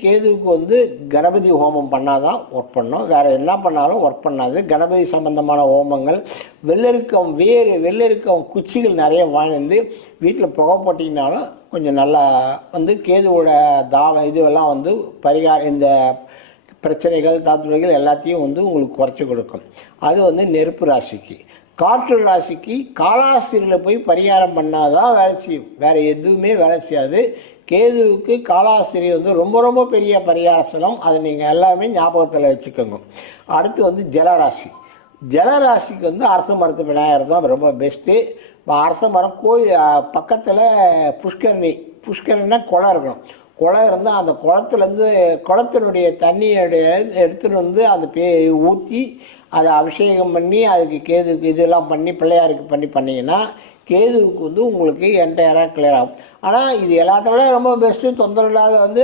கேதுவுக்கு வந்து கணபதி ஹோமம் பண்ணாதான் ஒர்க் பண்ணும், வேறு என்ன பண்ணாலும் ஒர்க் பண்ணாது. கணபதி சம்பந்தமான ஹோமங்கள், வெள்ளரிக்கம் குச்சிகள் நிறைய வாழ்ந்து வீட்டில் புகை போட்டிங்கனாலும் கொஞ்சம் நல்லா வந்து கேதுவோட இதுவெல்லாம் வந்து பரிகாரம், இந்த பிரச்சனைகள் தாத்துரைகள் எல்லாத்தையும் வந்து உங்களுக்கு குறைச்சி கொடுக்கும். அது வந்து நெருப்பு ராசிக்கு. காற்று ராசிக்கு காலாஸ்திரியில் போய் பரிகாரம் பண்ணாதான் வேலை செய்யும், வேறு எதுவுமே வேலை செய்யாது. கேதுவுக்கு காலாஸ்திரி வந்து ரொம்ப ரொம்ப பெரிய பரிகாரஸ்தலம், அதை நீங்கள் எல்லாமே ஞாபகத்தில் வச்சுக்கோங்க. அடுத்து வந்து ஜலராசி. ஜலராசிக்கு வந்து அரச மரத்து விநாயகர் தான் ரொம்ப பெஸ்ட்டு. அரச மரம் கோயில் பக்கத்தில் புஷ்கரணினா குளம் இருக்கணும். குளம் இருந்தால் அந்த குளத்தினுடைய தண்ணியுடைய எடுத்துகிட்டு வந்து அந்த ஊற்றி அதை அபிஷேகம் பண்ணி அதுக்கு கேதுக்கு இதெல்லாம் பண்ணி பிள்ளையாருக்கு பண்ணிங்கன்னா கேதுவுக்கு வந்து உங்களுக்கு என்டையராக கிளியர் ஆகும். ஆனால் இது எல்லாத்த விட ரொம்ப பெஸ்ட்டு, தொந்தரவு இல்லாத வந்து